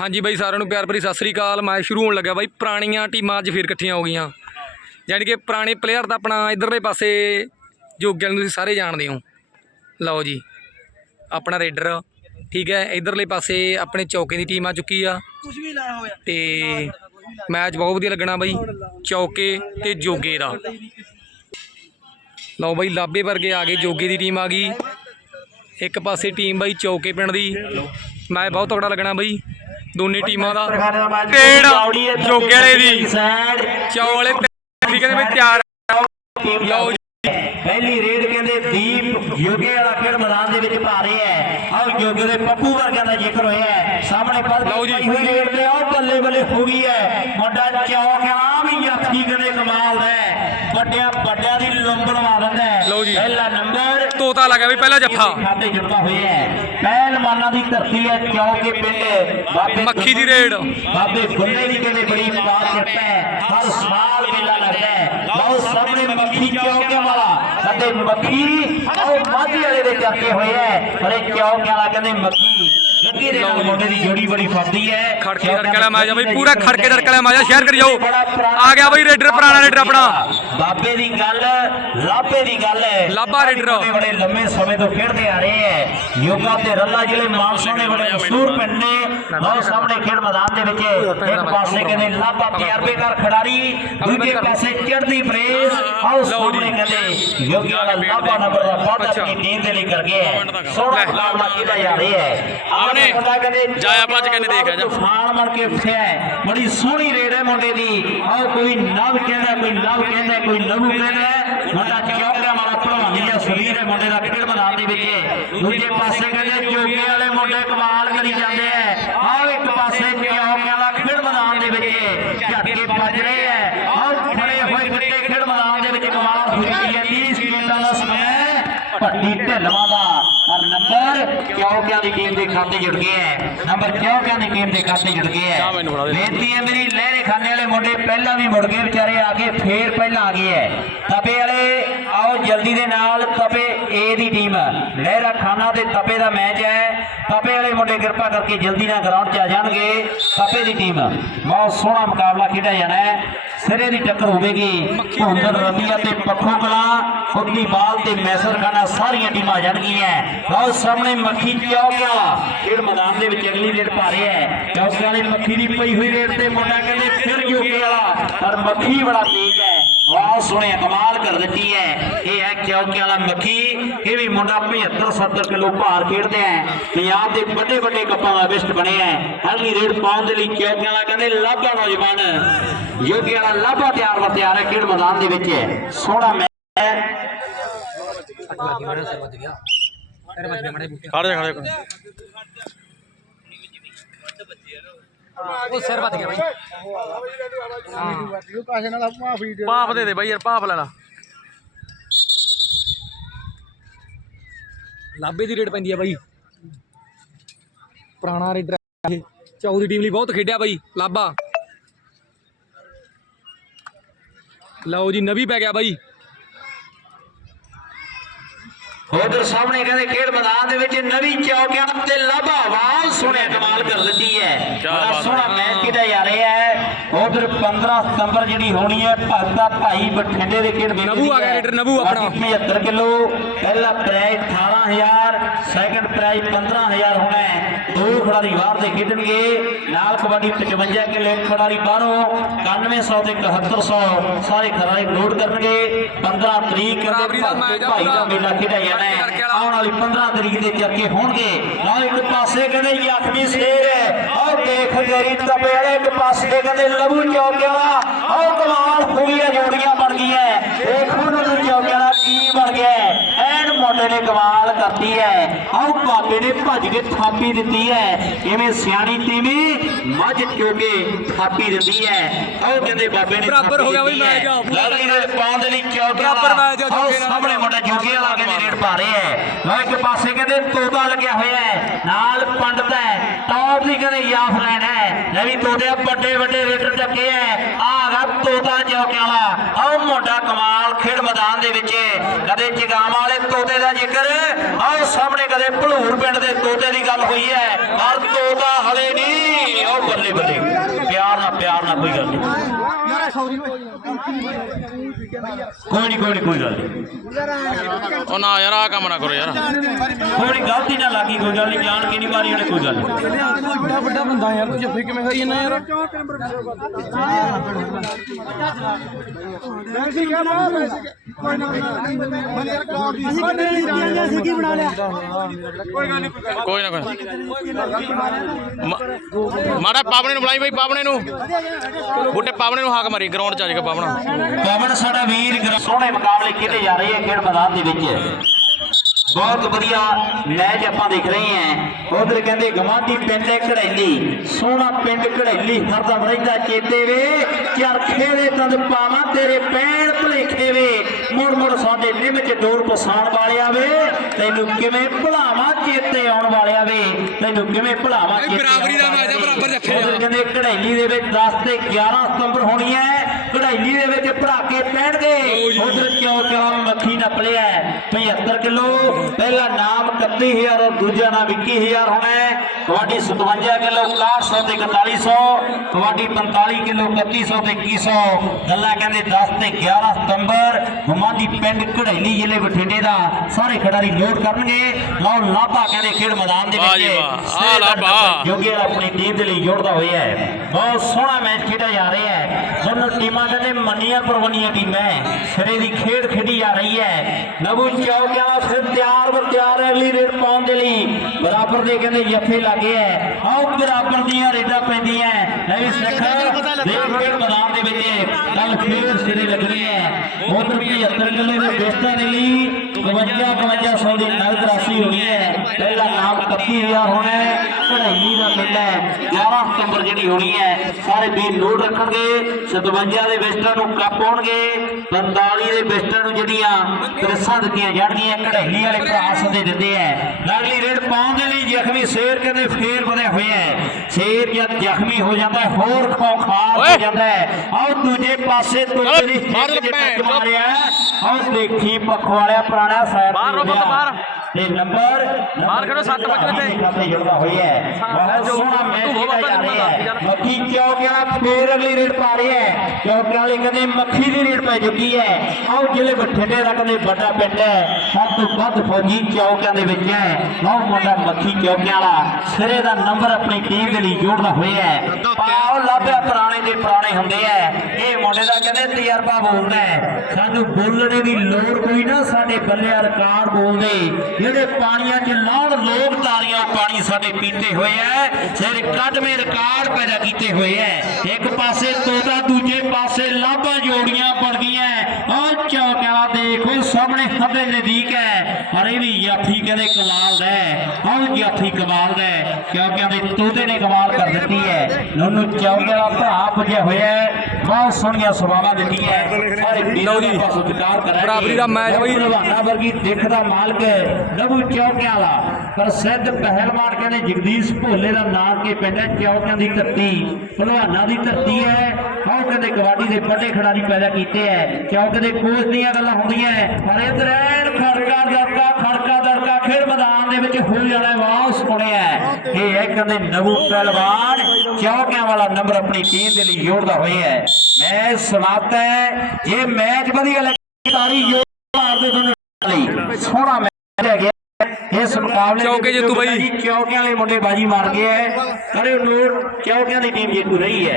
ਹਾਂਜੀ ਬਾਈ ਸਾਰਿਆਂ ਨੂੰ ਪਿਆਰ ਭਰੀ ਸਤਿ ਸ੍ਰੀ ਅਕਾਲ। ਮੈਚ ਸ਼ੁਰੂ ਹੋਣ ਲੱਗਾ ਬਾਈ ਪੁਰਾਣੀਆਂ ਟੀਮਾਂ ਅੱਜ ਫਿਰ ਇਕੱਠੀਆਂ ਹੋ ਗਈਆਂ। ਯਾਨੀ ਕਿ ਪੁਰਾਣੇ ਪਲੇਅਰ ਤਾਂ ਆਪਣਾ ਇਧਰਲੇ ਪਾਸੇ ਜੋਗਿਆਂ ਨੂੰ ਤੁਸੀਂ ਸਾਰੇ ਜਾਣਦੇ ਹੋ। ਲਓ ਜੀ ਆਪਣਾ ਰੇਡਰ ਠੀਕ ਹੈ ਇਧਰਲੇ ਪਾਸੇ ਆਪਣੇ ਚੌਕੇ ਦੀ ਟੀਮ ਆ ਚੁੱਕੀ ਆ। ਕੁਝ ਵੀ ਲਾਇਆ ਹੋਇਆ। ਤੇ ਮੈਚ ਬਹੁਤ ਵਧੀਆ ਲੱਗਣਾ ਬਾਈ ਚੌਕੇ ਤੇ ਜੋਗੇ ਦਾ। ਲਓ ਬਾਈ ਲਾਬੇ ਵਰਗੇ ਆ ਗਏ ਜੋਗੇ ਦੀ ਟੀਮ ਆ ਗਈ। ਇੱਕ ਪਾਸੇ ਟੀਮ ਬਾਈ ਚੌਕੇ ਪਿੰਡ ਦੀ। ਮੈਚ ਬਹੁਤ ਤਕੜਾ ਲੱਗਣਾ ਬਾਈ। ਦੋਨੇ ਟੀਮਾਂ ਦਾ ਟੇੜ ਜੋਗੇ ਵਾਲੇ ਦੀ। ਚੌਲੇ ਵੀ ਕਹਿੰਦੇ ਬਈ ਤਿਆਰ ਲਓ ਜੀ। ਪਹਿਲੀ ਰੇਡ ਕਹਿੰਦੇ ਦੀਪ ਯੋਗੇ ਵਾਲਾ ਖੇਡ ਮੈਦਾਨ ਦੇ ਵਿੱਚ ਪਾ ਰਹੇ ਹੈ। ਆਹ ਯੋਗੇ ਦੇ ਪੱਪੂ ਵਰਗਿਆਂ ਦਾ ਜ਼ਿਕਰ ਹੋਇਆ ਹੈ। ਸਾਹਮਣੇ। ਪਾਈ ਹੋਈ ਰੇਡ ਤੇ ਆਹ ਬੱਲੇ ਬੱਲੇ ਹੋ ਗਈ ਹੈ। ਮੁੰਡਾ ਚੌਕ ਆ ਵੀ ਯਾਥੀ ਕਹਿੰਦੇ ਕਮਾਲ ਦਾ ਹੈ। ਵੱਡਿਆਂ ਵੱਡਿਆਂ ਦੀ ਲੰਬੜ ਮਾਰ ਦਿੰਦਾ ਹੈ। ਲਓ ਜੀ। ਪਹਿਲਾ ਨੰਬਰ। ਤੋਤਾ ਲੱਗਾ ਬਈ ਪਹਿਲਾ ਜੱਫਾ। ਖਾਤੇ ਜੁੜਦਾ ਹੋਇਆ ਹੈ। ਪਹਿਲਵਾਨਾਂ ਦੀ ਧਰਤੀ ਹੈ ਚੌਕੇ ਪਿੰਡ। ਬਾਬੇ ਮੱਖੀ ਦੀ ਰੇਡ। ਬਾਬੇ ਗੁੱਲੇ ਦੀ ਕਹਿੰਦੇ ਬੜੀ ਬਾਤ ਕਰਤਾ ਹੈ। ਹਰ ਸਾਲ ਮੇਲਾ ਲੱਗਦਾ ਹੈ। ਲਓ ਸਾਹਮਣੇ ਮੱਖੀ ਚੌਕੇ ਵਾਲਾ। ਅਤੇ ਮੱਖੀ ਉਹ ਮਾਝੇ ਵਾਲੇ ਦੇ ਚੱਕੇ ਹੋਏ ਹੈ। ਪਰ ਇਹ ਚੌਕੇ ਵਾਲਾ ਕਹਿੰਦੇ ਮੱਖੀ। ਲੱਗੀ ਦੇ ਨਾਲ ਮੁੰਡੇ ਦੀ ਜੋੜੀ ਬੜੀ ਫਸਦੀ ਹੈ। ਖੜਕੇ ਦੜਕੇ ਵਾਲਾ ਆ ਬਈ ਪੂਰਾ ਖੜਕੇ ਦੜਕੇ ਵਾਲਾ ਆ ਸ਼ੇਅਰ ਕਰੀ ਜਾਓ ਆ ਗਿਆ ਬਈ ਰੇਡਰ ਪੁਰਾਣਾ ਰੇਡਰ ਆਪਣਾ। ਬਾਬੇ ਦੀ ਗੱਲ ਲਾਭੇ ਦੀ ਗੱਲ ਹੈ। ਲਾਭਾ ਰੇਡਰ। ਬੜੇ ਲੰਮੇ ਸਮੇਂ ਤੋਂ ਖੇਡਦੇ ਆ ਰਹੇ ਹੈ। ਯੋਗਾ ਤੇ ਰੱਲਾ ਜ਼ਿਲ੍ਹੇ ਮਾਨਸਾ ਦੇ ਬੜੇ ਮਸ਼ਹੂਰ ਪਿੰਡ ਨੇ। ਲਓ ਸਾਹਮਣੇ ਖੇਡ ਮੈਦਾਨ ਦੇ ਵਿੱਚ ਇੱਕ ਪਾਸੇ ਕਹਿੰਦੇ ਲਾਭਾ ਤਜਰਬੇਕਾਰ ਖਿਡਾਰੀ ਦੂਜੇ ਪਾਸੇ ਚੜ੍ਹਦੀ ਪ੍ਰੇਸ ਆਓ ਸਾਹਮਣੇ ਕਹਿੰਦੇ ਯੋਗੀ ਵਾਲਾ ਲਾਭਾ ਨੰਬਰ ਦਾ ਅੱਛਾ। ਆਪਣੀ ਟੀਮ ਦੇ ਲਈ ਕਰ ਗਿਆ ਸੋਹਣਾ। ਮੁਕਾਬਲਾ ਕੀਤਾ ਜਾ ਰਿਹਾ ਹੈ। ਆਉਣੇ। ਜਾਇਆ ਭੱਜ ਕੇ ਨੇ ਦੇਖ ਜਾ। ਤੂਫਾਨ ਬਣ ਕੇ ਉੱਠਿਆ ਬੜੀ ਸੋਹਣੀ ਰੇਡ ਹੈ ਮੁੰਡੇ ਦੀ। ਆਹ ਕੋਈ ਨਵ ਕਹਿੰਦਾ, ਕੋਈ ਲਵ ਕਹਿੰਦਾ, ਕੋਈ ਲਵੂ ਕਹਿੰਦਾ ਮੁੰਡਾ ਚੌਕਿਆ ਵਾਲਾ ਭਲਵਾਨੀ ਦਾ ਸਰੀਰ ਹੈ ਮੁੰਡੇ ਦਾ ਖੇਡ ਮੈਦਾਨ ਦੇ ਵਿੱਚ। ਦੂਜੇ ਪਾਸੇ ਕਹਿੰਦੇ, ਜੋਗੇ ਵਾਲੇ ਮੁੰਡੇ ਕਮਾਲ ਕਰੀ ਜਾਂਦੇ ਐ ਆਹ ਇੱਕ ਪਾਸੇ ਚੌਕਿਆ ਵਾਲਾ ਖੇਡ ਮੈਦਾਨ ਦੇ ਵਿੱਚ। ਝਾਕੇ ਵੱਜ ਰਹੇ ਐ ਆਹ ਖੜੇ ਹੋਏ ਗੱਡੇ ਖੇਡ ਮੈਦਾਨ ਦੇ ਵਿੱਚ ਕਮਾਲ ਹੋਈ ਜਾਂਦੀ ਸਕਿੰਟਾਂ ਦਾ ਸਮਾਂ ਹੈ। ਭੱਟੀ ਢਿੱਲਵਾਂ ਦਾ। ਨੰਬਰ ਚੌਕਿਆਂ ਦੀ ਟੀਮ ਦੇ ਖਾਤੇ ਜੁੜ ਗਏ ਹੈ ਨੰਬਰ ਚੌਕਿਆਂ ਦੀ ਟੀਮ ਦੇ ਖਾਤੇ ਜੁੜ ਗਏ ਹੈ ਬੇਨਤੀ ਹੈ ਮੇਰੀ ਲਹਿਰੇ ਖਾਨੇ ਵਾਲੇ ਮੁੰਡੇ ਪਹਿਲਾਂ ਵੀ ਮੁੜ ਗਏ ਵਿਚਾਰੇ ਆ ਕੇ ਫੇਰ ਪਹਿਲਾਂ ਆ ਗਏ ਹੈ ਤਪੇ ਵਾਲੇ ਆਓ ਜਲਦੀ ਦੇ ਨਾਲ ਤਪੇ ਏ ਦੀ ਟੀਮ। ਲਹਿਰਾ ਖਾਨਾ ਤੇ ਤਪੇ ਦਾ ਮੈਚ ਹੈ ਤਪੇ ਵਾਲੇ ਮੁੰਡੇ ਕਿਰਪਾ ਕਰਕੇ ਜਲਦੀ ਨਾਲ ਗਰਾਊਂਡ 'ਚ ਆ ਜਾਣਗੇ ਤਪੇ ਦੀ ਟੀਮ। ਬਹੁਤ ਸੋਹਣਾ ਮੁਕਾਬਲਾ ਖੇਡਿਆ ਜਾਣਾ ਹੈ ਸਿਰੇ ਦੀ ਟੱਕਰ ਹੋਵੇਗੀ। ਭੁੰਦਰ ਰਮੀਆ ਤੇ ਪੱਖੋ ਕਲਾ ਫੁੱਟੀ ਬਾਲ ਤੇ ਮੈਸਰ ਖਾਨਾ ਸਾਰੀਆਂ ਟੀਮਾਂ ਜਾਣਗੀਆਂ ਲਓ ਸਾਹਮਣੇ ਮੱਖੀ ਚੌਕਿਆ ਖੇਡ ਮੈਦਾਨ ਦੇ ਵਿੱਚ ਅਗਲੀ ਰੇਡ ਪਾ ਰਿਹਾ ਹੈ। ਚੌਕਿਆ ਵਾਲੀ ਮੱਖੀ ਦੀ ਪਈ ਹੋਈ ਰੇਡ ਤੇ ਮੁੰਡਾ ਕਹਿੰਦੇ ਫਿਰ ਜੋਗੇ ਵਾਲਾ। ਪਰ ਮੱਖੀ ਬੜਾ ਤੇਜ਼ ਹੈ। ਬਹੁਤ ਸੋਹਣਿਆ ਕਮਾਲ ਕਰ ਦਿੱਤੀ ਹੈ। ਇਹ ਹੈ ਚੌਕੇ ਵਾਲਾ ਮੱਖੀ। ਇਹ ਵੀ ਮੁੰਡਾ 75 70 ਕਿਲੋ ਭਾਰ ਖੇਡਦਾ ਹੈ। ਪੰਜਾਬ ਦੇ ਵੱਡੇ ਵੱਡੇ ਕੱਪਾਂ ਦਾ ਵਿਸ਼ਟ ਬਣਿਆ ਹੈ। ਅਗਲੀ ਰੇਡ ਪਾਉਣ ਦੇ ਲਈ ਚੌਕੇ ਵਾਲਾ ਕਹਿੰਦੇ ਲਾਭਾ ਨੌਜਵਾਨ। ਯੋਗੇ ਵਾਲਾ ਲਾਭਾ ਤਿਆਰ ਵਰ ਤਿਆਰ ਹੈ। ਖੇਡ ਮੈਦਾਨ ਦੇ ਵਿੱਚ ਸੋਹਣਾ ਮੈਚ ਹੈ। ਖੜ ਜਾ ਖੜ ਜਾ ਉਹ ਸਿਰ ਵੱਜ ਗਿਆ ਬਾਈ। ਕਾਸ਼ੇ ਨਾਲ ਆਪਾਂ ਵੀਡੀਓ ਪਾਪ ਦੇ ਦੇ ਬਾਈ ਯਾਰ ਪਾਪ ਲੈ ਲਾ ਲਾਬੇ ਦੀ ਰੇਟ ਪੈਂਦੀ ਆ ਬਾਈ। ਪੁਰਾਣਾ ਰੇਡਰ ਇਹ। ਚੌ ਦੀ ਟੀਮ ਲਈ ਬਹੁਤ ਖੇਡਿਆ ਬਾਈ ਲਾਬਾ। ਲਓ ਜੀ ਨਵੀ ਪੈ ਗਿਆ ਬਾਈ। ਉਧਰ ਸਾਹਮਣੇ ਕਹਿੰਦੇ ਖੇਡ ਮੈਦਾਨ ਦੇ ਵਿੱਚ ਨਵੀਂ ਚੌਕਿਆਂ ਤੇ ਲਾਭਾ ਆਵਾਜ਼ ਸੁਣਿਆ ਕਮਾਲ ਕਰ ਦਿੱਤੀ ਹੈ। ਬੜਾ ਸੋਹਣਾ ਮੈਚ ਖੇਡਿਆ ਜਾ ਰਿਹਾ ਹੈ। ਉਧਰ 15 ਸਤੰਬਰ ਜਿਹੜੀ ਹੋਣੀ ਹੈ ਭਗਤਾ ਭਾਈ ਬਠਿੰਡੇ ਦੇ ਖੇਡ ਵਿੱਚ ਨਭੂ ਆ ਗਿਆ ਲੀਡਰ, ਨਭੂ ਆਪਣਾ। 75 ਕਿਲੋ ਪਹਿਲਾ ਪ੍ਰਾਈਜ਼ 18000 ਸੈਕੰਡ ਪ੍ਰਾਈਜ਼ 15000 ਹੋਣਾ ਦੋ ਖਿਡਾਰੀ ਬਾਹਰ ਦੇ ਖੇਡਣਗੇ। ਨਾਲ ਕਬੱਡੀ 55 ਕਿਲੋ ਖਿਡਾਰੀ ਬਾਹਰੋਂ 9100 ਤੇ 7100 ਸਾਰੇ ਖਿਡਾਰੀ ਲੋਡ ਕਰਨਗੇ। 15 ਤਰੀਕ ਦਾ ਭਾਈ ਦਾ। ਮੇਲਾ ਖੇਡਿਆ ਜਾਣਾ ਹੈ। ਆਉਣ ਵਾਲੀ 15 ਤਰੀਕ ਦੇ ਚੱਕੇ ਹੋਣਗੇ। ਲਓ ਇੱਕ ਪਾਸੇ ਕਹਿੰਦੇ ਯਖਮੀ ਸ਼ੇਰ ਹੈ। ਆਹ ਦੇਖ ਗਰੀ ਤਪੇ ਵਾਲੇ ਇੱਕ ਪਾਸੇ ਕਹਿੰਦੇ ਲਬੂ ਚੌਕੇ ਵਾਲਾ। ਆਹ ਕਮਾਲ ਹੈ ਜੋੜੀਆਂ ਬਣ ਗਈਆਂ। ਦੇਖੋ ਉਹਨਾਂ ਨੂੰ ਚੌਕੇ ਵਾਲਾ ਕੀ ਬਣ ਗਿਆ ਹੈ। ਐਨ ਮੁੰਡੇ ਨੇ ਕਮਾਲ ਕਰਤੀ ਹੈ। ਆਹ ਬਾਬੇ ਨੇ ਭੱਜ ਕੇ ਥਾਪੀ ਦਿੱਤੀ ਹੈ। ਕਿਵੇਂ ਸਿਆਣੀ ਤੀਵੀਂ? ਮੱਝ ਚੋਕੇ ਥਾਪੀ ਦਿੰਦੀ ਹੈ। ਆਹ ਕਹਿੰਦੇ ਬਾਬੇ ਨੇ ਬਰਾਬਰ ਹੋ ਗਿਆ ਬਈ ਹੈ। ਮੈਚ ਆ। ਲੜਕੀ ਦੇ ਪਾਉਣ ਦੇ ਲਈ ਚੌਕੇ ਬਰਾਬਰ ਮੈਚ ਆਹ ਚੌਕੇ ਨਾਲ। ਸਾਹਮਣੇ ਮੁੰਡਾ ਜੋਗੇ ਵਾਲਾ ਕਹਿੰਦੇ ਰੇਡ ਪਾ ਰਿਹਾ ਹੈ। ਲਓ ਇੱਕ ਪਾਸੇ ਕਹਿੰਦੇ ਤੋਤਾ ਲੱਗਿਆ ਹੋਇਆ ਹੈ। ਨਾਲ ਪੰਡਤ ਹੈ। ਟੌਪ ਦੀ ਕਹਿੰਦੇ ਯਾਫ ਲੈਣ ਹੈ। ਲੈ ਵੀ ਤੋਤੇ ਵੱਡੇ ਵੱਡੇ ਰੇਡਰ ਚੱਕੇ ਹੈ। ਆਗਾ ਤੋਤਾ ਜੋਗੇ ਵਾਲਾ। ਆਹ ਮੁੰਡਾ ਕਮਾਲ ਖੇਡ ਮੈਦਾਨ ਦੇ ਵਿੱਚ। ਕਦੇ ਤੋਤੇ ਦਾ ਜ਼ਿਕਰ। ਆਓ ਸਾਹਮਣੇ ਕਦੇ ਭਲੂਰ ਪਿੰਡ ਦੇ ਤੋਤੇ ਦੀ ਗੱਲ ਹੋਈ ਹੈ। ਪਰ ਤੋਤਾ ਹਲੇ ਨਹੀਂ। ਆਓ ਬੱਲੇ ਬੱਲੇ। ਪਿਆਰ ਨਾਲ ਪਿਆਰ ਨਾਲ ਕੋਈ ਗੱਲ ਨਹੀਂ। ਕੋਈ ਨਹੀਂ ਕੋਈ ਨਹੀਂ ਕੋਈ ਗੱਲ ਨਹੀਂ। ਉਹ ਨਾ ਯਾਰ ਆ ਕੰਮ ਨਾ ਕਰੋ ਯਾਰ। ਕੋਈ ਗਲਤੀ ਨਾ ਲੱਗੀ ਕੋਈ ਗੱਲ ਨਹੀਂ ਜਾਣ ਕੇ ਨਹੀਂ ਮਾਰੀ ਉਹਨੇ ਕੋਈ ਗੱਲ ਨਹੀਂ। ਵੱਡਾ ਬੰਦਾ ਯਾਰ ਤੂੰ ਜੱਫੇ ਕਿਵੇਂ ਖਾਈ ਜਾਂਦਾ ਯਾਰ? ਕੋਈ ਨਾ ਮੈਂ ਯਾਰ ਦੀ ਅਸੀਂ ਕਿੰਨੇ ਕੀ ਬਣਾ ਲਿਆ ਕੋਈ ਗੱਲ ਨਹੀਂ ਕੋਈ ਨਾ। ਕੋਈ ਮਾੜਾ ਪਾਵਣੇ ਨੂੰ ਬੁਲਾਈ ਬਈ ਪਾਵਣੇ ਨੂੰ। ਬੁੱਟੇ ਪਾਵਣੇ ਨੂੰ ਹਾਕ ਮਾਰੀ ਗਰਾਊਂਡ ਚ ਆ ਜਾਏਗਾ ਪਵਨ ਸਾਡਾ ਵੀਰ ਸੋਹਣੇ ਮੁਕਾਬਲੇ ਖੇਡੇ ਜਾ ਰਹੇ ਹੈ ਖੇਡ ਮੈਦਾਨ ਦੇ ਵਿੱਚ। ਬਹੁਤ ਵਧੀਆ ਮੈਚ ਆਪਾਂ ਦੇਖ ਰਹੇ ਹਾਂ ਉਧਰ ਕਹਿੰਦੇ ਗਵਾਂਢੀ ਪਿੰਡ ਹੈ ਘੜੈਲੀ। ਸੋਹਣਾ ਪਿੰਡ ਘੜੈਲੀ ਹਰਦਮ ਰਹਿੰਦਾ ਚੇਤੇ ਵੇ। ਚਰਖੇ ਦੇ ਤੰਦ ਪਾਵਾਂ ਤੇਰੇ ਪੈਣ ਭਲੇਖੇ ਵੇ। ਮੁੜ ਮੁੜ ਸਾਡੇ ਨਿਮ ਚ ਡੋਰ ਪਸਾਣ ਵਾਲਿਆ ਵੇ ਤੈਨੂੰ ਕਿਵੇਂ ਭੁਲਾਵਾਂ ਚੇਤੇ ਆਉਣ ਵਾਲਿਆ ਵੇ ਤੈਨੂੰ ਕਿਵੇਂ ਭੁਲਾਵਾਂ ਚੇਤੇ ਬਰਾਬਰੀ ਦਾ ਮੈਚ ਹੈ। ਬਰਾਬਰ ਜੱਫੇ ਆ। ਉਧਰ ਕਹਿੰਦੇ ਘੜੈਲੀ ਦੇ ਵਿੱਚ 10 ਤੇ 11 ਸਤੰਬਰ ਹੋਣੀ ਹੈ ਘੜੈਲੀ ਦੇ ਵਿੱਚ ਪੜਾਕੇ ਪੈਣਗੇ ਉਧਰ ਕਿਉਂ ਕਿਉਂ ਮੱਖੀ ਨੱਪ ਲਿਆ ਹੈ। 75 ਕਿਲੋ। ਪਹਿਲਾ ਨਾਮ 31000 ਔਰ ਦੂਜਾ ਨਾਮ 21000 ਹੋਣਾ ਕਬੱਡੀ 57 ਕਿਲੋ 6100 ਤੇ 4100 ਕਬੱਡੀ 45 ਕਿਲੋ 3100 ਤੇ 2100 ਗੱਲਾਂ ਕਹਿੰਦੇ 10 ਤੇ 11 ਸਤੰਬਰ। ਹਮਾਦੀ ਪਿੰਡ ਘੜੈਲੀ ਜ਼ਿਲ੍ਹੇ ਬਠਿੰਡੇ ਦਾ। ਸਾਰੇ ਖਿਡਾਰੀ ਲੋਡ ਕਰਨਗੇ। ਲਓ ਲਾਭਾ ਕਹਿੰਦੇ ਖੇਡ ਮੈਦਾਨ ਦੇ ਵਿੱਚ। ਆਹ ਲਾਭਾ। ਜੋਗੀ ਆਪਣੀ ਟੀਮ ਦੇ ਲਈ ਜੋੜਦਾ ਹੋਇਆ ਹੈ। ਬਹੁਤ ਸੋਹਣਾ ਮੈਚ ਖੇਡਿਆ ਜਾ ਰਿਹਾ ਹੈ। ਦੋਨੋਂ ਟੀਮਾਂ ਕਹਿੰਦੇ ਮੰਨੀਆਂ ਪਰਵਨੀਆਂ ਟੀਮਾਂ ਹੈ ਸਿਰੇ ਦੀ ਖੇਡ ਖੇਡੀ ਜਾ ਰਹੀ ਹੈ ਨਵੂ ਚੌਕ ਵਾਲਾ ਫਿਰ ਤਿਆਰ ਬਰ ਤਿਆਰ ਹੈ ਅਗਲੀ ਰੇਡ ਪਾਉਣ ਦੇ ਲਈ ਬਰਾਬਰ ਦੇ ਕਹਿੰਦੇ ਜੱਫੇ ਲੱਗੇ ਹੈ ਆਓ ਬਰਾਬਰ ਦੀਆਂ ਰੇਡਾਂ ਪੈਂਦੀਆਂ ਹੈ ਵੀ ਸਿੱਖ ਦੇਖ ਖੇਡ ਮੈਦਾਨ ਦੇ ਵਿੱਚ ਕੱਲ ਫੇਰ ਸਿਰੇ ਲੱਗਣੇ ਹੈ ਉਧਰ 75 ਕਿੱਲੇ ਦੇ ਦੋਸਤਾਂ ਦੇ ਲਈ 52 5500 ਦੀ ਨਗਦ ਰਾਸ਼ੀ ਹੋਣੀ ਹੈ ਪਹਿਲਾ ਨਾਮ 31000 ਹੋਣਾ ਹੈ ਕਢਾਈ ਦਾ ਮੇਲਾ ਹੈ 11 ਸਤੰਬਰ ਜਿਹੜੀ ਹੋਣੀ ਹੈ। ਸਾਰੇ ਵੀਰ ਲੋਡ ਰੱਖਣਗੇ। 57 ਦੇ ਵਿਸਟਰ ਨੂੰ ਕੱਪ ਹੋਣਗੇ 45 ਦੇ ਵਿਸਟਰ ਨੂੰ ਜਿਹੜੀਆਂ ਪ੍ਰੈਸਾਂ ਦਿੱਤੀਆਂ ਜਾਣਗੀਆਂ ਕਢਾਈ ਵਾਲੇ ਭਰਾ ਸੰਦੇ ਦਿੰਦੇ ਐ ਅਗਲੀ ਰੇਡ ਪਾਉਣ ਦੇ ਲਈ ਜ਼ਖਮੀ ਸ਼ੇਰ ਕਹਿੰਦੇ ਫੇਰ ਬਣਿਆ ਹੋਇਆ ਹੈ ਸ਼ੇਰ ਜਦ ਜ਼ਖਮੀ ਹੋ ਜਾਂਦਾ ਹੈ ਹੋਰ ਖੌਖਾਰ ਹੋ। ਜਾਂਦਾ ਹੈ ਆਓ ਦੂਜੇ ਪਾਸੇ ਤੋਂ ਓਏ, ਜਿਹੜੀ। ਮਾਰਿਆ ਆਓ ਦੇਖੀ ਪੱਖ ਵਾਲਿਆ ਪੁਰਾਣਾ ਸਾਈਡ ਬਾਹਰ ਬਾਹਰ। ਤੇ ਨੰਬਰ ਬਾਹਰ ਖੜੋ, ਸੱਤ ਵਜੇ ਤੇ। ਜੁੜਦਾ ਹੋਇਆ ਹੈ। ਬਹੁਤ ਸੋਹਣਾ ਮੈਚ ਖੇਡਿਆ ਜਾ ਰਿਹਾ ਹੈ। ਮੱਖੀ ਚੌਕ ਵਾਲਾ ਫੇਰ ਅਗਲੀ ਰੇਡ ਪਾ ਰਿਹਾ ਹੈ। ਚੌਕ ਵਾਲੇ ਕਹਿੰਦੇ ਮੱਖੀ ਦੀ ਰੇਡ ਪੈ ਚੁੱਕੀ ਹੈ। ਆਓ ਜ਼ਿਲ੍ਹੇ ਬਠਿੰਡੇ ਦਾ ਕਹਿੰਦੇ ਵੱਡਾ ਪਿੰਡ ਹੈ। ਸਭ ਤੋਂ ਵੱਧ ਫੌਜੀ ਚੌਕਾਂ ਦੇ ਵਿੱਚ ਹੈ। ਆਓ ਮੁੰਡਾ ਮੱਖੀ ਚੌਕਿਆਂ ਵਾਲਾ। ਸਿਰੇ ਦਾ ਨੰਬਰ ਆਪਣੀ ਟੀਮ ਦੇ ਲਈ ਜੋੜਦਾ ਹੋਇਆ ਹੈ। ਆਓ ਲੱਭਿਆ ਪੁਰਾਣੇ ਦੇ ਪੁਰਾਣੇ ਹੁੰਦੇ ਆ ਇਹ ਮੁੰਡੇ ਦਾ ਕਹਿੰਦੇ ਤਜਰਬਾ ਬੋਲਦਾ ਹੈ। ਸਾਨੂੰ ਬੋਲਣੇ ਦੀ ਲੋੜ ਕੋਈ ਨਾ ਸਾਡੇ ਬੱਲਿਆ ਰਿਕਾਰਡ ਬੋਲਦੇ। ਜਿਹੜੇ ਪਾਣੀਆਂ 'ਚ ਲਾਉਣ, ਲੋਕ ਤਾਰੀਆਂ ਪਾਣੀ ਸਾਡੇ ਪੀਤੇ ਹੋਏ ਐ, ਸਿਰ ਕੱਢਵੇਂ ਰਿਕਾਰਡ ਪੈਦਾ ਕੀਤੇ ਹੋਏ ਐ। ਇੱਕ ਪਾਸੇ ਤੋਤਾ, ਦੂਜੇ ਪਾਸੇ ਲਾਭਾਂ ਜੋੜੀਆਂ ਬਣ ਗਈਆਂ ਆਹ ਚੌਕਿਆ ਦੇਖੋ। ਸਾਹਮਣੇ ਹੱਦੇ ਨਜ਼ਦੀਕ ਹੈ ਪਰ ਇਹ ਵੀ ਜਾਫੀ ਕਹਿੰਦੇ ਕਮਾਲ ਦਾ ਹੈ। ਆਹ ਜਾਫੀ ਕਮਾਲ ਦਾ ਹੈ? ਕਿਉਂਕਿ ਦੇ ਤੋਤੇ ਨੇ ਕਮਾਲ ਕਰ ਦਿੱਤੀ ਹੈ। ਨੋਨੂ ਚੌਕਿਆ ਦਾ ਭਰਾ ਪੁੱਜਿਆ ਹੋਇਆ ਹੈ। ਬਹੁਤ ਸੋਹਣੀਆਂ ਸਵਾਵਾਂ ਦਿੱਤੀਆਂ ਵੀਰਾਂ ਲਓ ਜੀ, ਬਰਾਬਰੀ ਦਾ ਮੈਚ ਬਈ। ਵਰਗੀ ਦਿੱਖ ਦਾ ਮਾਲਕ ਨਬੂ ਚੌਕਿਆਂ ਵਾਲਾ। ਪ੍ਰਸਿੱਧ ਪਹਿਲਵਾਨ ਕਹਿੰਦੇ ਜਗਦੀਸ਼ ਭੋਲੇ ਦਾ ਨਾਮ ਕੇ ਪਿੰਡ ਹੈ? ਚੌਕਿਆਂ ਦੀ ਧਰਤੀ ਭਲਵਾਨਾਂ ਦੀ ਧਰਤੀ ਹੈ। ਉਹ ਕਹਿੰਦੇ ਕਬੱਡੀ ਦੇ ਵੱਡੇ ਖਿਡਾਰੀ ਪੈਦਾ ਕੀਤੇ ਹੈ। ਚੌਕ ਦੇ ਕੋਚ ਦੀਆਂ ਗੱਲਾਂ ਹੁੰਦੀਆਂ ਪਰ ਇਧਰ ਐਨ ਖੜਕਾ ਦੜਕਾ ਖੜਕਾ ਦੜਕਾ ਖੇਡ ਮੈਦਾਨ ਦੇ ਵਿੱਚ ਹੋ ਜਾਣਾ ਹੈ, ਵਾਹ ਸੁਣਿਆ ਇਹ ਹੈ ਕਹਿੰਦੇ ਨਬੂ ਪਹਿਲਵਾਨ। ਚੌਕਿਆਂ ਵਾਲਾ ਨੰਬਰ ਆਪਣੀ ਟੀਮ ਦੇ ਲਈ ਜੋੜਦਾ ਹੋਇਆ ਹੈ। ਮੈਚ ਸਮਾਪਤ ਹੈ। ਇਹ ਮੈਚ ਵਧੀਆ ਲੱਗੀ ਤਾਰੀ ਜੋੜ ਮਾਰਦੇ ਤੁਹਾਨੂੰ ਲਈ ਸੋਹਣਾ ਮੈਚ ਹੈ। ਗਿਆ ਇਸ ਮੁਕਾਬਲੇ ਚੌਕੇ ਜੇਤੂ ਬਾਈ। ਚੌਕਿਆਂ ਵਾਲੇ ਮੁੰਡੇ ਬਾਜੀ ਮਾਰ ਗਏ ਹੈ ਕਰੇ ਨੋਟ ਚੌਕਿਆਂ ਦੀ ਟੀਮ ਜੇਤੂ ਰਹੀ ਹੈ